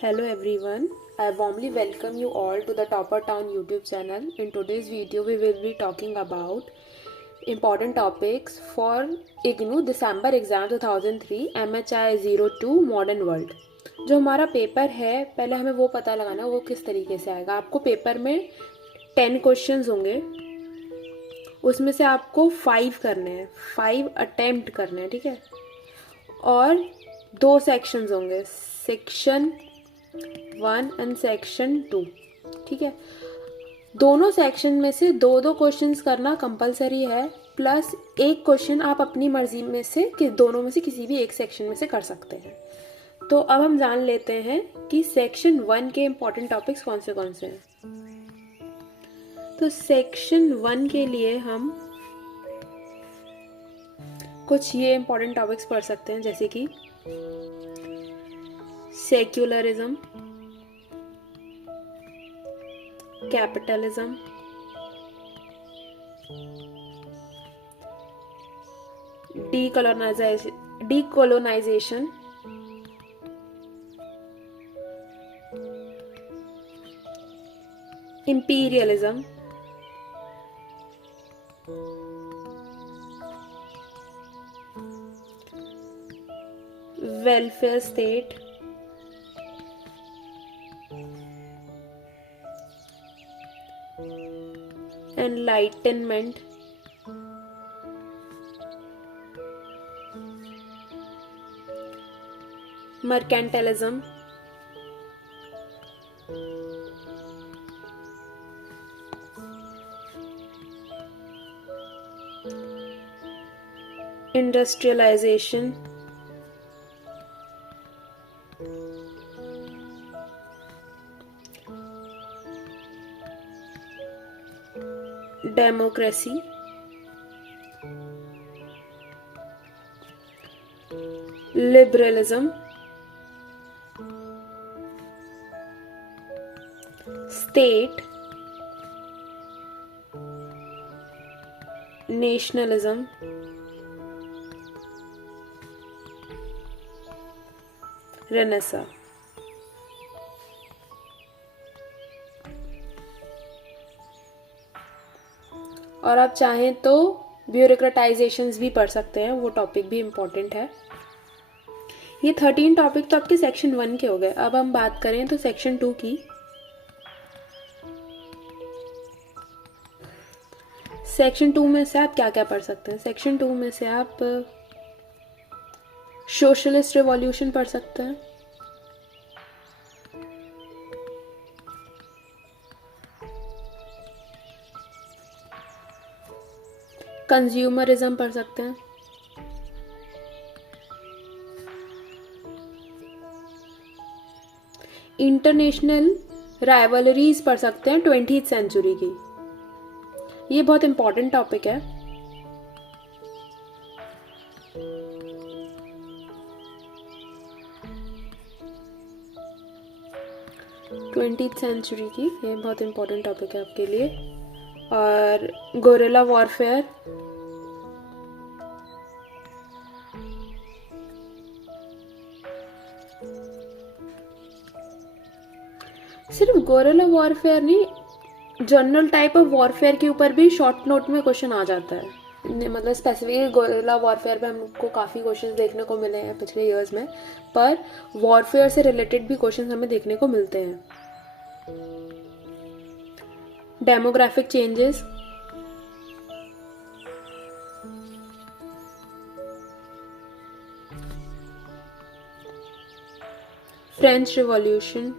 Hello everyone, I warmly welcome you all to the Topper Town YouTube channel. In today's video, we will be talking about important topics for IGNOU December exam 2003 MHI 02 Modern World. जो हमारा paper है, पहले हमें वो पता लगाना वो किस तरीके से आएगा. आपको पेपर में 10 क्वेश्चंस होंगे, उसमें से आपको 5 करने हैं, 5 अटेम्प्ट करने हैं, ठीक है. और 2 सेक्शंस होंगे, सेक्शन 1 एंड सेक्शन 2, ठीक है. दोनों सेक्शन में से दो क्वेश्चंस करना कंपलसरी है, प्लस एक क्वेश्चन आप अपनी मर्जी में से दोनों में से किसी भी एक सेक्शन में से कर सकते हैं. तो अब हम जान लेते हैं कि सेक्शन 1 के इम्पोर्टेंट टॉपिक्स कौन से हैं. तो सेक्शन 1 के लिए हम कुछ ये इम्पोर्टेंट टॉपिक्स पढ़ सकते हैं, जैसे कि secularism, capitalism, decolonisation, imperialism, welfare state, enlightenment, mercantilism, industrialization, democracy, liberalism, state, nationalism, Renaissance. और आप चाहें तो ब्यूरोक्रेटाइजेशंस भी पढ़ सकते हैं, वो टॉपिक भी इम्पोर्टेंट है. ये 13 टॉपिक तो आपके सेक्शन 1 के हो गए. अब हम बात करें तो सेक्शन 2 की. सेक्शन 2 में से आप क्या क्या पढ़ सकते हैं. सेक्शन 2 में से आप सोशलिस्ट रिवॉल्यूशन पढ़ सकते हैं, कंज्यूमरिज्म पढ़ सकते हैं, इंटरनेशनल राइवलरीज पढ़ सकते हैं 20th सेंचुरी की. ये बहुत इंपॉर्टेंट टॉपिक है. सेंचुरी की ये बहुत इंपॉर्टेंट टॉपिक है आपके लिए. और गोरिल्ला वॉरफेयर, सिर्फ गोरिल्ला वॉरफेयर नहीं, जनरल टाइप ऑफ वॉरफेयर के ऊपर भी शॉर्ट नोट में क्वेश्चन आ जाता है. मतलब स्पेसिफिक गोरिल्ला वॉरफेयर पे हमको काफ़ी क्वेश्चंस देखने को मिले हैं पिछले ईयर्स में, पर वॉरफेयर से रिलेटेड भी क्वेश्चंस हमें देखने को मिलते हैं. Demographic changes, French revolution,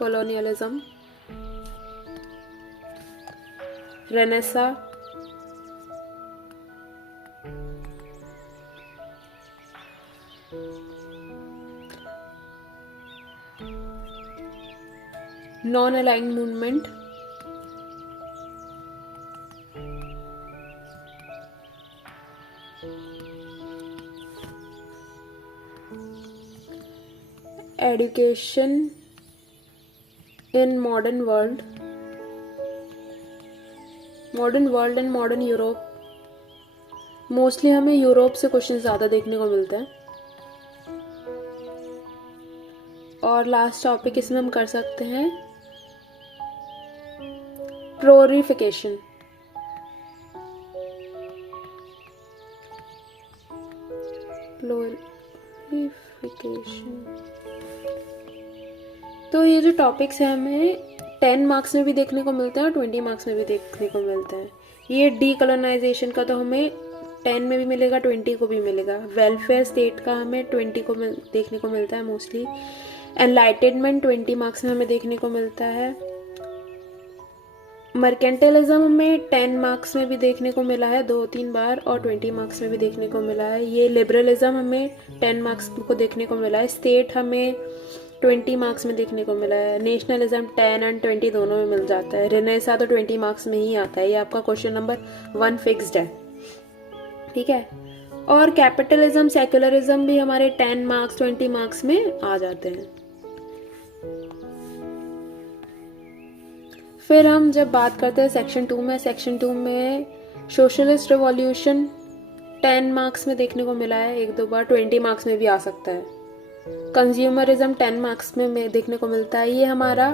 colonialism, Renaissance, non-aligned movement, education in modern world, modern world and modern Europe, mostly हमें यूरोप से क्वेश्चन ज़्यादा देखने को मिलते हैं। और लास्ट टॉपिक इसमें हम कर सकते हैं प्लोरिफिकेशन। तो ये जो टॉपिक्स हैं हमें 10 मार्क्स में भी देखने को मिलते हैं और 20 मार्क्स में भी देखने को मिलते हैं। ये डीकोलोनाइजेशन का तो हमें 10 में भी मिलेगा, 20 को भी मिलेगा। वेलफेयर स्टेट का हमें 20 को देखने को मिलता है मोस्टली। एनलाइटनमेंट 20 मार्क्स में हमें देखने को मिलता है। मर्केंटलिज्म हमें 10 मार्क्स में भी देखने को मिला है 2-3 बार, और 20 मार्क्स में भी देखने को मिला है। ये लिबरलिज्म हमें 10 मार्क्स को देखने को मिला है। स्टेट हमें 20 मार्क्स में देखने को मिला है। नेशनलिज्म 10 एंड 20 दोनों में मिल जाता है। रेनेसा तो 20 मार्क्स में ही आता है। ये आपका क्वेश्चन नंबर 1 फिक्स्ड है, ठीक है। और कैपिटलिज्म सेक्युलरिज्म भी हमारे 10 मार्क्स 20 मार्क्स में आ जाते हैं। फिर हम जब बात करते हैं सेक्शन 2 में, सेक्शन 2 में सोशलिस्ट रिवॉल्यूशन 10 मार्क्स में देखने को मिला है 1-2 बार, 20 मार्क्स में भी आ सकता है। कंज्यूमरिज्म 10 मार्क्स में देखने को मिलता है। ये हमारा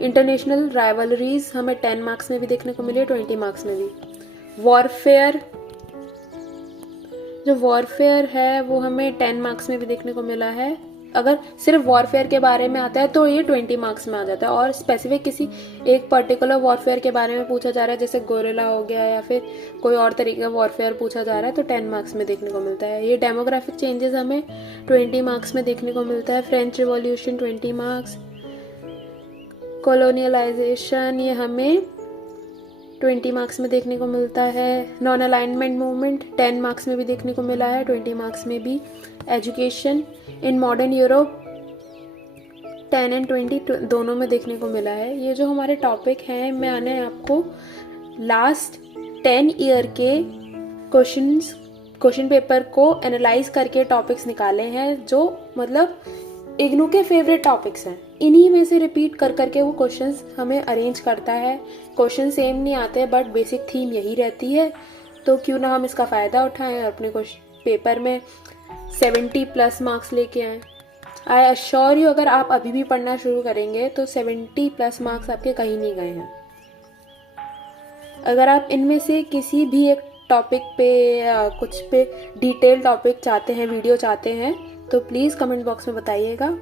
इंटरनेशनल राइवलरीज हमें 10 मार्क्स में भी देखने को मिली है, 20 मार्क्स में भी। वॉरफेयर, जो वॉरफेयर है वो हमें 10 मार्क्स में भी देखने को मिला है। अगर सिर्फ वॉरफेयर के बारे में आता है तो ये 20 मार्क्स में आ जाता है, और स्पेसिफिक किसी एक पर्टिकुलर वॉरफेयर के बारे में पूछा जा रहा है, जैसे गोरिल्ला हो गया या फिर कोई और तरीके का वॉरफेयर पूछा जा रहा है, तो 10 मार्क्स में देखने को मिलता है। ये डेमोग्राफिक चेंजेस हमें 20 मार्क्स में देखने को मिलता है। French revolution 20 marks. कॉलोनियलाइजेशन ये हमें 20 मार्क्स में देखने को मिलता है। नॉन अलाइनमेंट मूवमेंट 10 मार्क्स में भी देखने को मिला है, 20 मार्क्स में भी। Education in modern Europe 10 and 20 दोनों में देखने को मिला है। ये जो हमारे टॉपिक हैं, मैंने आपको लास्ट 10 ईयर के क्वेश्चन पेपर को एनालाइज करके टॉपिक्स निकाले हैं, जो मतलब इग्नू के फेवरेट टॉपिक्स हैं। इन्हीं में से रिपीट कर करके वो क्वेश्चंस हमें अरेंज करता है। क्वेश्चन सेम नहीं आते, बट बेसिक थीम यही रहती है। तो क्यों ना हम इसका फ़ायदा उठाएं और अपने पेपर में 70+ मार्क्स लेके आएँ। आई अश्योर यू, अगर आप अभी भी पढ़ना शुरू करेंगे तो 70+ मार्क्स आपके कहीं नहीं गए हैं। अगर आप इनमें से किसी भी एक टॉपिक पे या कुछ पे डिटेल टॉपिक चाहते हैं, वीडियो चाहते हैं, तो प्लीज़ कमेंट बॉक्स में बताइएगा।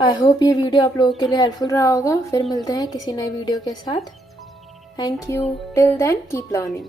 आई होप ये वीडियो आप लोगों के लिए हेल्पफुल रहा होगा। फिर मिलते हैं किसी नए वीडियो के साथ। Thank you. Till then keep learning.